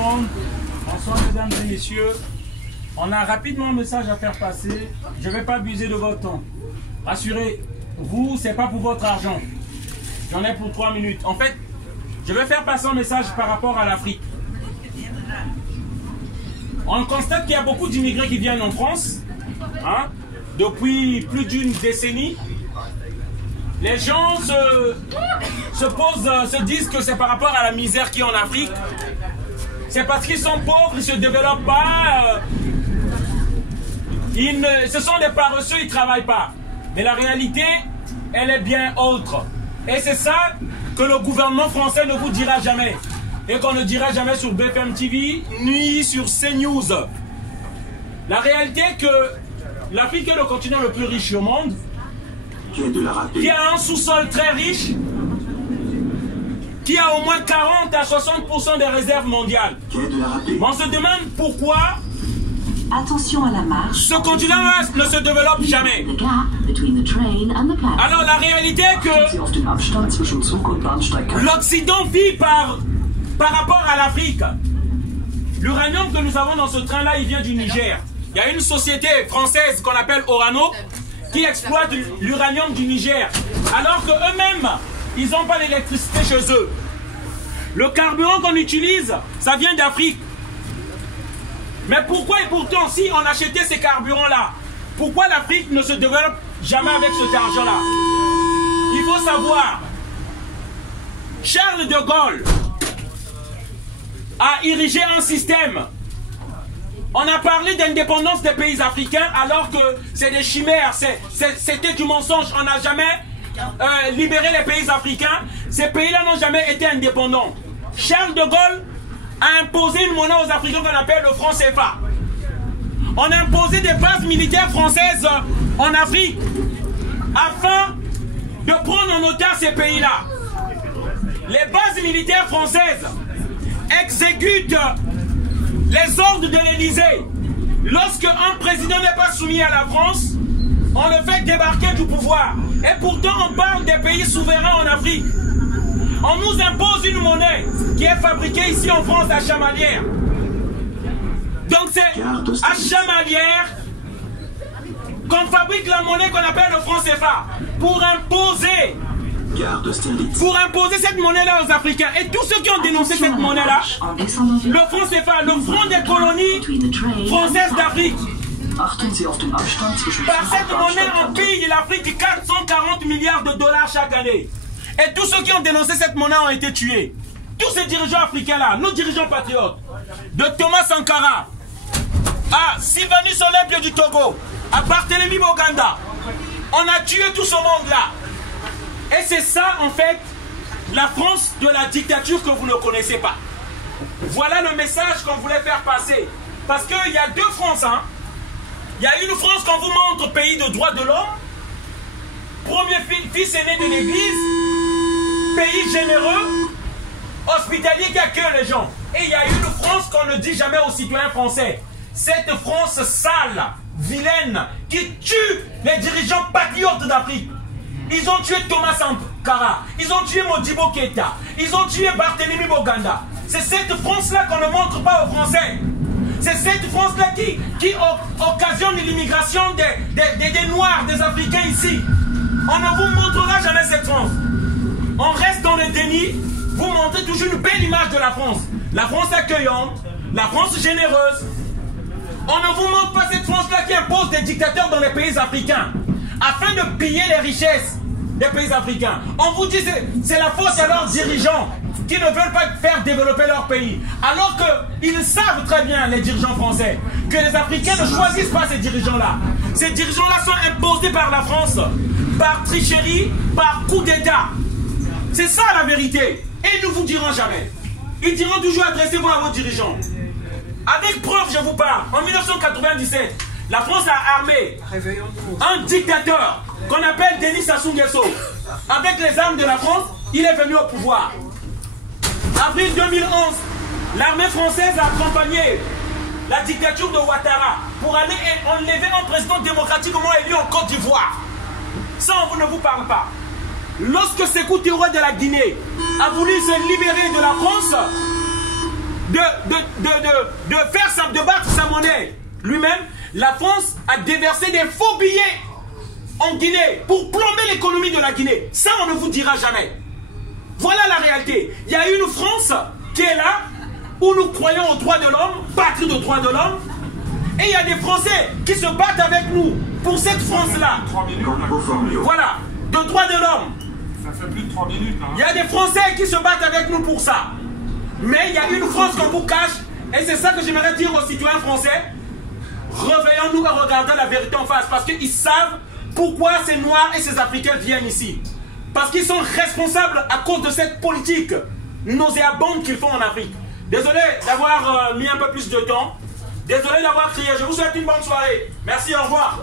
monde. Bonsoir mesdames et messieurs. On a rapidement un message à faire passer. Je ne vais pas abuser de votre temps. Rassurez-vous, ce n'est pas pour votre argent. J'en ai pour 3 minutes. En fait, je vais faire passer un message par rapport à l'Afrique. On constate qu'il y a beaucoup d'immigrés qui viennent en France, hein, depuis plus d'une décennie. Les gens se disent que c'est par rapport à la misère qu'il y a en Afrique. C'est parce qu'ils sont pauvres, ils ne se développent pas. Ce sont des paresseux, ils ne travaillent pas. Mais la réalité, elle est bien autre. Et c'est ça que le gouvernement français ne vous dira jamais. Et qu'on ne dira jamais sur BFM TV, ni sur CNews. La réalité est que l'Afrique est le continent le plus riche au monde. Qui a un sous-sol très riche. Qui a au moins 40 à 60% des réserves mondiales. On se demande pourquoi attention à la marche. Ce continent-là ne se développe jamais. Alors la réalité est que l'Occident vit par rapport à l'Afrique. L'uranium que nous avons dans ce train-là, il vient du Niger. Il y a une société française qu'on appelle Orano qui exploite l'uranium du Niger. Alors qu'eux-mêmes, ils n'ont pas l'électricité chez eux. Le carburant qu'on utilise, ça vient d'Afrique. Mais pourquoi et pourtant, si on achetait ces carburants-là, pourquoi l'Afrique ne se développe jamais avec cet argent-là? Il faut savoir, Charles de Gaulle a érigé un système. On a parlé d'indépendance des pays africains alors que c'est des chimères, c'était du mensonge. On n'a jamais libéré les pays africains. Ces pays-là n'ont jamais été indépendants. Charles de Gaulle a imposé une monnaie aux Africains qu'on appelle le franc CFA. On a imposé des bases militaires françaises en Afrique afin de prendre en otage ces pays-là. Les bases militaires françaises exécutent les ordres de l'Élysée. Lorsque un président n'est pas soumis à la France, on le fait débarquer du pouvoir. Et pourtant, on parle des pays souverains en Afrique. On nous impose une monnaie qui est fabriquée ici en France à Chamalières. Donc c'est à Chamalières qu'on fabrique la monnaie qu'on appelle le franc CFA pour imposer cette monnaie-là aux Africains. Et tous ceux qui ont dénoncé cette monnaie-là, le franc CFA, le franc des colonies françaises d'Afrique. Par cette monnaie, on paye l'Afrique 440 milliards de dollars chaque année. Et tous ceux qui ont dénoncé cette monnaie ont été tués. Tous ces dirigeants africains-là, nos dirigeants patriotes, de Thomas Sankara à Sylvanus Olympio du Togo, à Barthélemy Boganda, on a tué tout ce monde-là. Et c'est ça, en fait, la France de la dictature que vous ne connaissez pas. Voilà le message qu'on voulait faire passer. Parce qu'il y a deux France, hein. Il y a une France qu'on vous montre, pays de droits de l'homme, premier fils aîné de l'Église, pays généreux, hospitalier qui accueille les gens. Et il y a une France qu'on ne dit jamais aux citoyens français. Cette France sale, vilaine, qui tue les dirigeants patriotes d'Afrique. Ils ont tué Thomas Sankara, ils ont tué Modibo Keïta, ils ont tué Barthélemy Boganda. C'est cette France-là qu'on ne montre pas aux Français. C'est cette France-là qui occasionne l'immigration des Noirs, des Africains ici. On ne vous montrera jamais cette France. On reste dans le déni. Vous montrez toujours une belle image de la France. La France accueillante, la France généreuse. On ne vous montre pas cette France-là qui impose des dictateurs dans les pays africains afin de piller les richesses des pays africains. On vous dit que c'est la faute à leurs dirigeants qui ne veulent pas faire développer leur pays. Alors qu'ils savent très bien, les dirigeants français, que les Africains ne choisissent pas ces dirigeants-là. Ces dirigeants-là sont imposés par la France, par tricherie, par coup d'État. C'est ça la vérité. Et ils ne vous diront jamais. Ils diront toujours adressez-vous à vos dirigeants. Avec preuve, je vous parle. En 1997, la France a armé un dictateur qu'on appelle Denis Sassou Nguesso. Avec les armes de la France, il est venu au pouvoir. Avril 2011, l'armée française a accompagné la dictature de Ouattara pour aller enlever un président démocratiquement élu en Côte d'Ivoire. Ça, on ne vous parle pas. Lorsque Sékou Touré de la Guinée a voulu se libérer de la France, de battre sa monnaie lui-même, la France a déversé des faux billets en Guinée pour plomber l'économie de la Guinée. Ça, on ne vous dira jamais. Voilà la réalité. Il y a une France qui est là, où nous croyons aux droits de l'homme, patrie de droits de l'homme, et il y a des Français qui se battent avec nous pour cette France-là. Voilà, de droits de l'homme. Ça fait plus de 3 minutes. Hein. Il y a des Français qui se battent avec nous pour ça. Mais il y a une France qu'on vous cache, et c'est ça que j'aimerais dire aux citoyens français. Réveillons-nous et regardons la vérité en face, parce qu'ils savent pourquoi ces Noirs et ces Africains viennent ici. Parce qu'ils sont responsables à cause de cette politique nauséabonde qu'ils font en Afrique. Désolé d'avoir mis un peu plus de temps. Désolé d'avoir crié. Je vous souhaite une bonne soirée. Merci, au revoir.